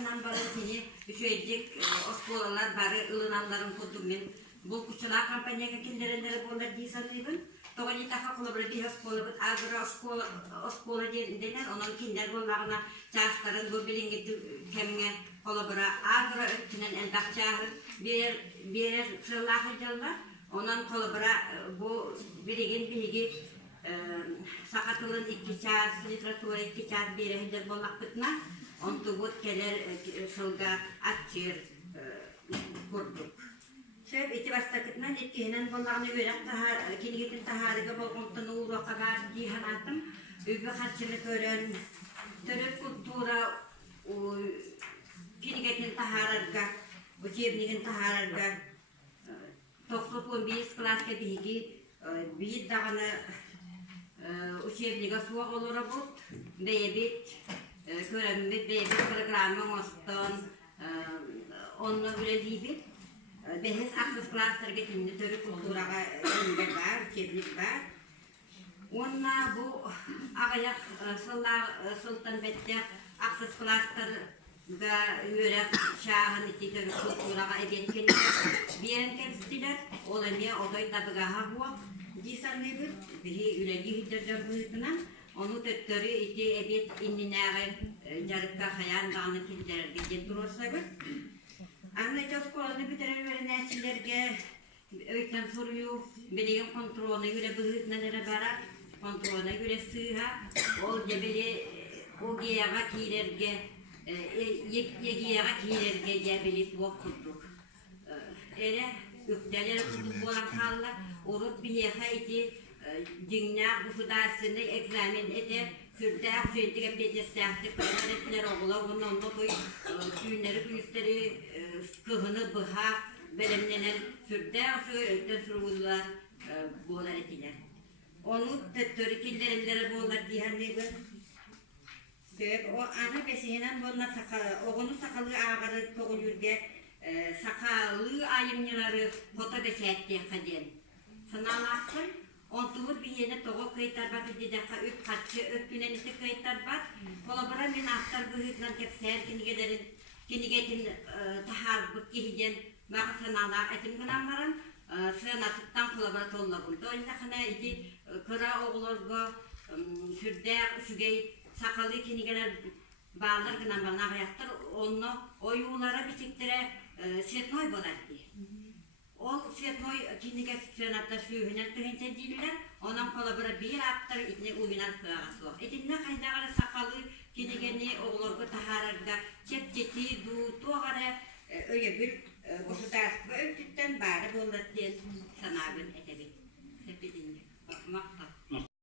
kınan barın düşeyecek oskolalar barı ılınanların kudumun bu kuşuna kampanyaya kinderenleri bunlar disanıybın. Toğani taka kulabra bir oskola bit agra oskola denen onun kinder bunlarına çağışların bu bilingi kemge kulabra agra ötkinen el bakçahı bir sırlahı jallar. Onun kulabra bu biligi sakatılın iki çağız, literatura iki çağız bir ehder bolak bitna. On tubut keler sılga atçır kurduk. Şöyle iti bastakıtman etkihinen bolağını görek kinigetin tahariga bolğuntan uğru kabar cihan atım. Übü kaçını tören, törek kultura kinigetin tahararga, bu cebnigin tahararga 9-11 klaska bihigi bir dağını uçebniga suğa olara bot, beyebit, körembit, beyebit programı ostan, onunla göre diyebit. Behes akses klaslar getimde törü kulturaga ender var, uçebnik var. Onunla bu ağayak sıltan bette akses klaslar da yörek şahın iti törü kulturaga edenken biyen kemstiler, olamaya oday tabıgaha huak. Disan nebir, biri ülegi hicirden büyütünen, onu töttörü iti ebet inninäge jarıkka hayan dağını kilderdi genturursa bir. Anlayacağız kolanı bitirir veren näçillerge öýten soruyu, biligin kontroluna göre büyütünenlere barar, kontroluna göre sığha, ol jebeli o giyaga kilerge, yegiyaga kilerge jebeli tuğuk kurduk. Ere, üktälere kurduk bolan kallar, Urut bir yekaydı, dünya bu fıdasını egzamin eder, sürde sürdüğüm bedestahtık öğretmenler oğula, onunla koy düğünleri, günüstleri, kıhını, bıha, belemlenen sürde, öğretmen sürüğüller boğular etiler. Onu törükillerimlere boğular diyenliği o ana besihinen bununla oğunu sakalı ağarı toğulurge, sakalı ayımcıları kota besetti kadar. Sınavlarsın, ontuğur bir yene toğu kayıtlar bat, dedeka öp kaçı, öp günenisi kayıtlar bat. Kolabara men ahtar büyütlen kepser, kinigetin taharbık gihiden, baka sınavlar etim gınamaran, sığınatıktan kolabara tolla buldu. Oyunda kına iti kıra oğulurgu, sürde, sügey, sakalı kinigeler bağlar gınamaran ağayaktır. Onu oyuğulara bitiktire setnoy bolardı. O setnoy kinige sığınatta sühüner tühünce değiller, onun kolabara bir attır itine uyunar kığası var. Etinne kaydağara sakalı kinigeni oğulurgu tahararga çepçeti, tuğara öyebül, boşu darsıva öktükten bari bolar diye sanabın etebi. Sepedinle. Makta.